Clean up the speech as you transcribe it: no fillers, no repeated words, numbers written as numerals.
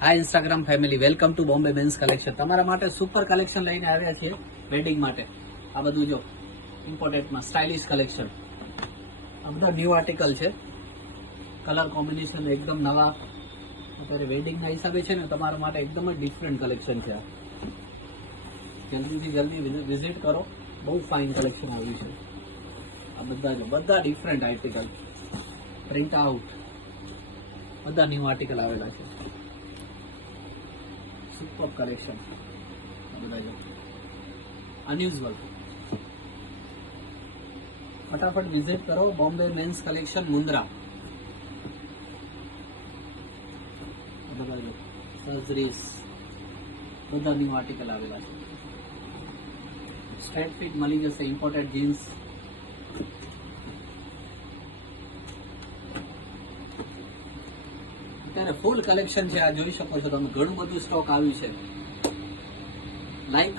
Hi Instagram family, welcome to Bombay men's collection. તમારા માટે super collection લઈને આવ્યા છીએ વેડિંગ માટે. આ બધું જો ઇમ્પોર્ટેન્ટમાં સ્ટાઇલિશ કલેક્શન. આ બધા ન્યૂ આર્ટિકલ છે, કલર કોમ્બિનેશન એકદમ નવા. અત્યારે વેડિંગના હિસાબે છે ને, તમારા માટે એકદમ જ ડિફરન્ટ કલેક્શન છે. જલ્દીથી જલ્દી વિઝિટ કરો, બહુ ફાઇન કલેક્શન આવ્યું છે. આ બધા ડિફરન્ટ આર્ટિકલ, પ્રિન્ટ આઉટ, બધા ન્યૂ આર્ટિકલ આવેલા છે. Super collection, unusual. ફટાફટ વિઝિટ કરો Bombay men's collection Mundra. Surgeries, બધા ન્યૂ આર્ટિકલ આવેલા છે. સ્ટ્રેટ ફિટ મળી જશે, ઇમ્પોર્ટેડ જીન્સ. અત્યારે ફૂલ કલેક્શન છે, આ જોઈ શકો છો તમે. ઘણું બધું સ્ટોક આવ્યું છે. લાઈક